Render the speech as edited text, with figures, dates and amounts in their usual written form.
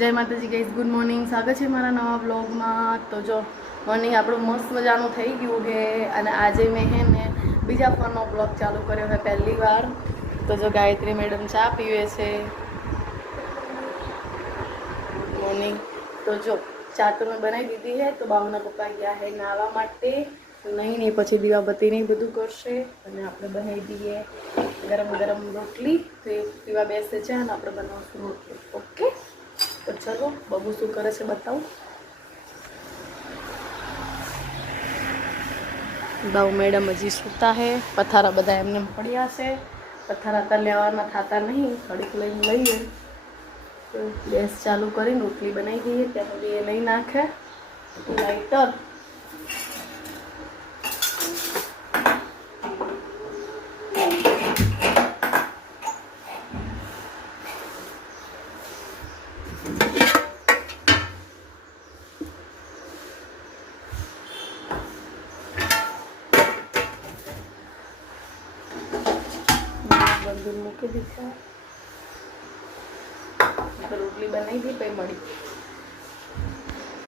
જય માતાજી guys, good morning. સ્વાગત છે મારા નવા બ્લોગમાં. તો જો મોર્નિંગ આપણું મસ્ત મજાનું થઈ ગયું છે અને આજે મેં હે ને બીજા ફોનનો બ્લોગ ચાલુ કર્યો છે પહેલી વાર. તો જો ગાયત્રી મેડમ ચા પીવે છે. Good morning. તો જો ચા તો મેં બનાવી દીધી છે. તો બાબુના પપ્પા ગયા છે નાહવા માટે. નહીં પછી દીવાબત્તી નહીં બધું કરશે અને આપણે બનાવી દઈએ ગરમ ગરમ રોટલી. તો એ પીવા બેસે છે અને આપણે બનાવશું રોટલી. ઓકે, તો ચલો બબુ શું કરે છે બતાવું. બાબુ મેડમ હજી સૂતા છે. પથારા બધા એમને પડ્યા છે. પથારા તો લેવાના થતા નહીં, ઘડીક લઈને લઈએ. તો ગેસ ચાલુ કરીને રોટલી બનાવી દઈએ. ત્યાં સુધી એ નહીં નાખે લાઇટર. બંધુર મૂકી દીધા. રોટલી બનાવી દી પછી મળી.